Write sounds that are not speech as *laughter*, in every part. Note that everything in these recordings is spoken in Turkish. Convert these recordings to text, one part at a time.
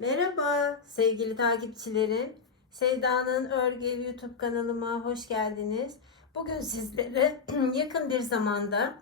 Merhaba sevgili takipçilerim. Sevda'nın Örgü YouTube kanalıma hoş geldiniz. Bugün sizlere *clears throat* yakın bir zamanda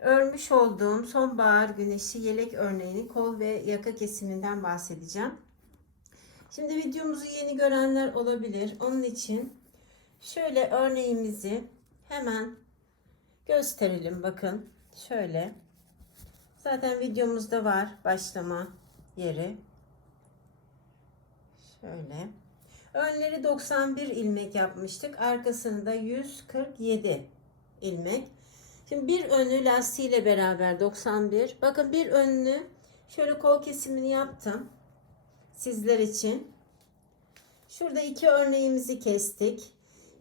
örmüş olduğum sonbahar güneşi yelek örneğini kol ve yaka kesiminden bahsedeceğim. Şimdi videomuzu yeni görenler olabilir. Onun için şöyle örneğimizi hemen gösterelim. Bakın şöyle. Zaten videomuzda var başlama yeri. Şöyle. Önleri 91 ilmek yapmıştık. Arkasında 147 ilmek. Şimdi bir önü lastiğiyle beraber 91. Bakın bir önünü şöyle kol kesimini yaptım. Sizler için. Şurada iki örneğimizi kestik.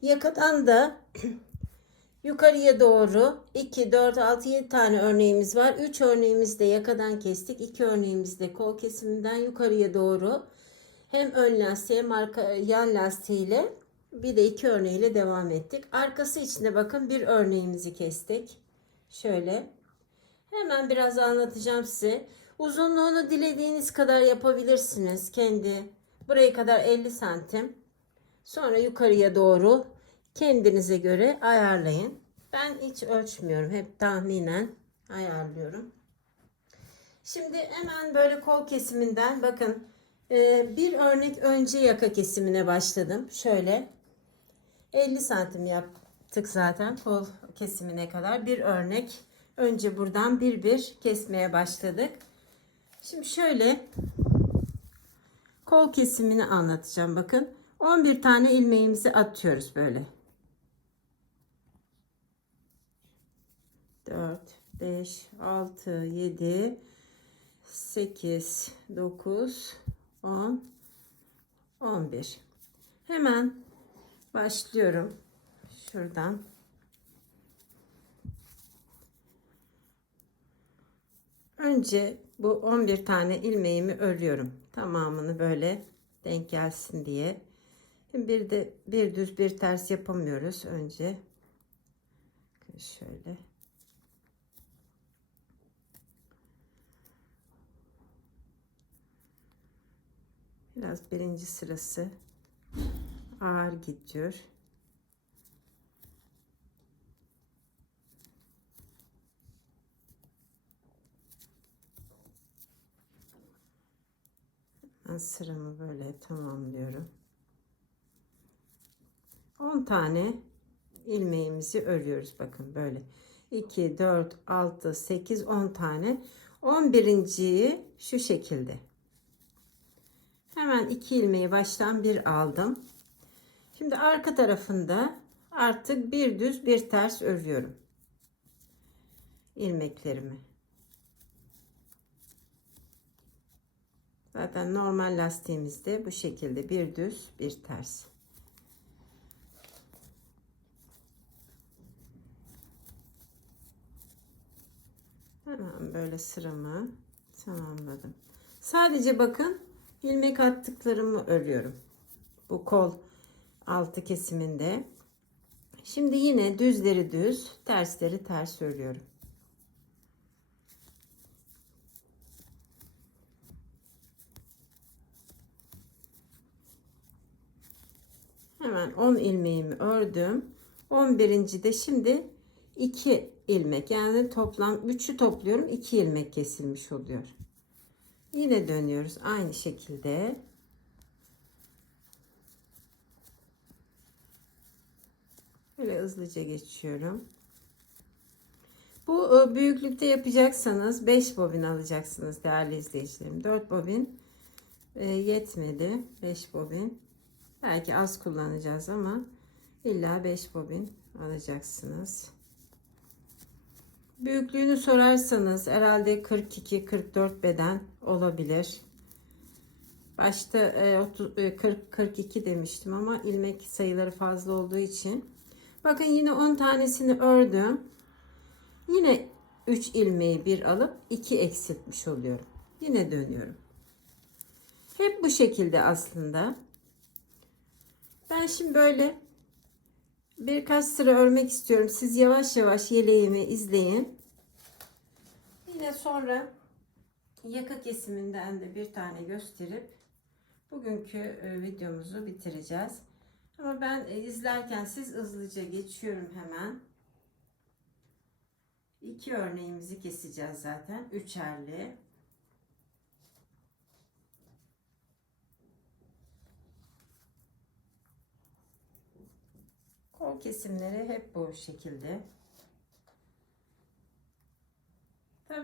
Yakadan da *clears throat* yukarıya doğru 2, 4, 6, 7 tane örneğimiz var. 3 örneğimizi de yakadan kestik. 2 örneğimizi de kol kesiminden yukarıya doğru hem ön lastiği hem arka, yan lastiğiyle bir de iki örneğiyle devam ettik. Arkası içinde bakın bir örneğimizi kestik. Şöyle. Hemen biraz anlatacağım size. Uzunluğunu dilediğiniz kadar yapabilirsiniz. Kendi buraya kadar 50 santim. Sonra yukarıya doğru kendinize göre ayarlayın. Ben hiç ölçmüyorum. Hep tahminen ayarlıyorum. Şimdi hemen böyle kol kesiminden bakın bir örnek önce yaka kesimine başladım. Şöyle 50 santim yaptık zaten kol kesimine kadar. Bir örnek önce buradan bir bir kesmeye başladık. Şimdi şöyle kol kesimini anlatacağım. Bakın 11 tane ilmeğimizi atıyoruz böyle. 4, 5, 6, 7, 8, 9, 10 11 hemen başlıyorum. Şuradan. Önce bu 11 tane ilmeğimi örüyorum. Tamamını böyle denk gelsin diye. Bir de bir düz bir ters yapamıyoruz. Önce şöyle Biraz birinci sırası ağır gidiyor. Ben sıramı böyle tamamlıyorum. 10 tane ilmeğimizi örüyoruz. Bakın böyle. 2, 4, 6, 8, 10 tane. 11.yi şu şekilde Hemen iki ilmeği baştan bir aldım. Şimdi arka tarafında artık bir düz bir ters örüyorum. ilmeklerimi. Zaten normal lastiğimizde bu şekilde bir düz bir ters. Hemen böyle sıramı tamamladım. Sadece bakın ilmek attıklarımı örüyorum. Bu kol altı kesiminde. Şimdi yine düzleri düz, tersleri ters örüyorum. Hemen 10 ilmeğimi ördüm. 11. de şimdi 2 ilmek yani toplam 3'ü topluyorum 2 ilmek kesilmiş oluyor. Yine dönüyoruz aynı şekilde. Böyle hızlıca geçiyorum. Bu e, büyüklükte yapacaksanız 5 bobin alacaksınız değerli izleyicilerim. 4 bobin e, yetmedi. 5 bobin. Belki az kullanacağız ama illa 5 bobin alacaksınız. Büyüklüğünü sorarsanız herhalde 42-44 beden olabilir. Başta 40 42 e, demiştim ama ilmek sayıları fazla olduğu için. Bakın yine 10 tanesini ördüm. Yine 3 ilmeği bir alıp 2 eksiltmiş oluyorum. Yine dönüyorum. Hep bu şekilde aslında. Ben şimdi böyle birkaç sıra örmek istiyorum. Siz yavaş yavaş yeleğimi izleyin. Yine sonra yaka kesiminden de bir tane gösterip bugünkü e, videomuzu bitireceğiz. Ama ben e, izlerken siz hızlıca geçiyorum hemen. İki örneğimizi keseceğiz zaten. Üçerli. Kol kesimleri hep bu şekilde.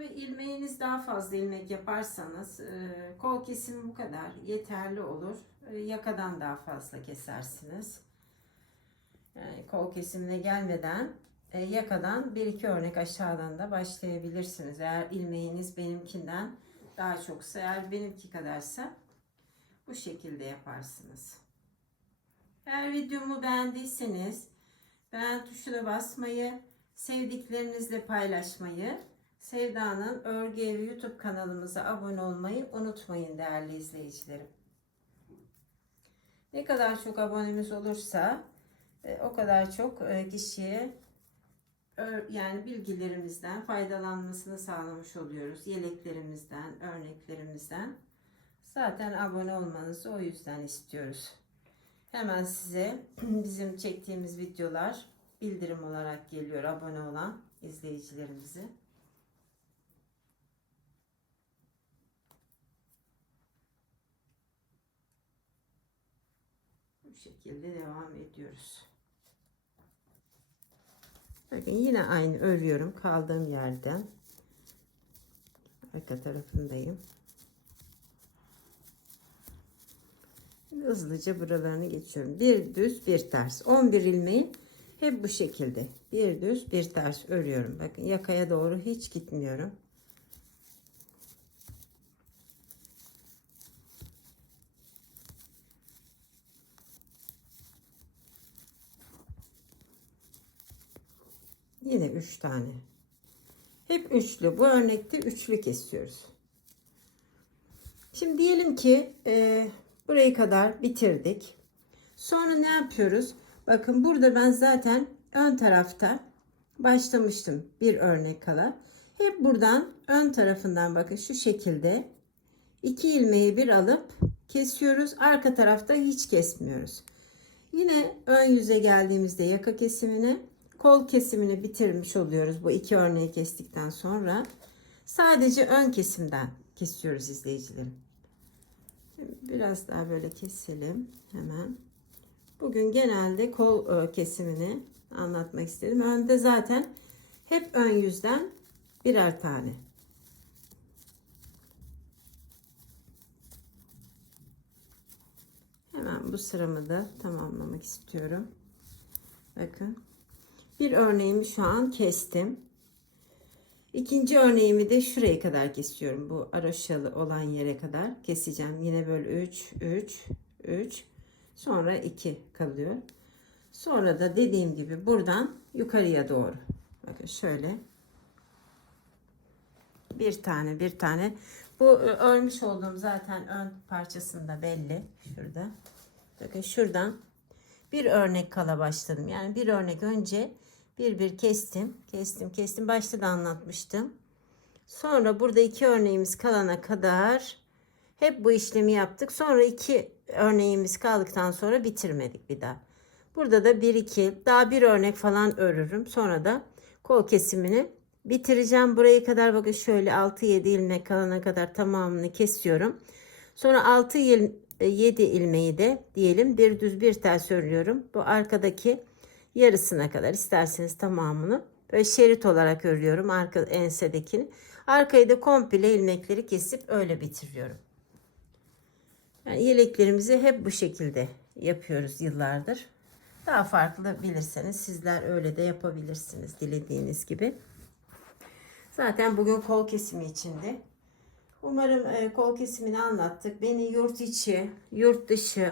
İlmeğiniz daha fazla ilmek yaparsanız e, kol kesimi bu kadar yeterli olur. E, yakadan daha fazla kesersiniz. Yani kol kesimine gelmeden e, yakadan bir iki örnek aşağıdan da başlayabilirsiniz. Eğer ilmeğiniz benimkinden daha çoksa eğer benimki kadarsa bu şekilde yaparsınız. Eğer videomu beğendiyseniz beğen tuşuna basmayı, sevdiklerinizle paylaşmayı, Sevda'nın Örgü Evi YouTube kanalımıza abone olmayı unutmayın değerli izleyicilerim. Ne kadar çok abonemiz olursa e, o kadar çok e, kişiye yani bilgilerimizden faydalanmasını sağlamış oluyoruz. Yeleklerimizden, örneklerimizden. Zaten abone olmanızı o yüzden istiyoruz. Hemen size *clears throat* bizim çektiğimiz videolar bildirim olarak geliyor abone olan izleyicilerimizi. Bu şekilde devam ediyoruz. Bakın yine aynı örüyorum kaldığım yerden. Arka tarafındayım. Hızlıca buralarını geçiyorum. Bir düz bir ters. 11 ilmeği hep bu şekilde. Bir düz bir ters örüyorum. Bakın yakaya doğru hiç gitmiyorum. Yine 3 tane. Hep üçlü. Bu örnekte üçlü kesiyoruz. Şimdi diyelim ki e, burayı kadar bitirdik. Sonra ne yapıyoruz? Bakın burada ben zaten ön tarafta başlamıştım bir örnek kala. Hep buradan ön tarafından bakın şu şekilde iki ilmeği bir alıp kesiyoruz. Arka tarafta hiç kesmiyoruz. Yine ön yüze geldiğimizde yaka kesimine kol kesimini bitirmiş oluyoruz bu iki örneği kestikten sonra. Sadece ön kesimden kesiyoruz izleyicilerim. Biraz daha böyle keselim hemen. Bugün genelde kol e, kesimini anlatmak istedim. Önde zaten hep ön yüzden birer tane. Hemen bu sıramı da tamamlamak istiyorum. Bakın. Bir örneğimi şu an kestim. İkinci örneğimi de şuraya kadar kesiyorum. Bu aroşalı olan yere kadar keseceğim. Yine böyle 3, 3, 3. Sonra 2 kalıyor. Sonra da dediğim gibi buradan yukarıya doğru. Bakın şöyle. Bir tane bir tane. Bu e, örmüş olduğum zaten ön parçasında belli. Şurada. Bakın şuradan bir örnek kala başladım. Yani bir örnek önce bir bir kestim. Kestim kestim. Başta da anlatmıştım. Sonra burada iki örneğimiz kalana kadar hep bu işlemi yaptık. Sonra iki örneğimiz kaldıktan sonra bitirmedik bir daha. Burada da bir iki daha bir örnek falan örürüm. Sonra da kol kesimini bitireceğim. Buraya kadar bakın şöyle 6-7 ilmek kalana kadar tamamını kesiyorum. Sonra 6 7 ilmeği de diyelim bir düz bir ters örüyorum. Bu arkadaki yarısına kadar isterseniz tamamını böyle şerit olarak örüyorum arka ensedekini. Arkayı da komple ilmekleri kesip öyle bitiriyorum. Yani yeleklerimizi hep bu şekilde yapıyoruz yıllardır. Daha farklı bilirseniz sizler öyle de yapabilirsiniz dilediğiniz gibi. Zaten bugün kol kesimi içinde. Umarım e, kol kesimini anlattık. Beni yurt içi, yurt dışı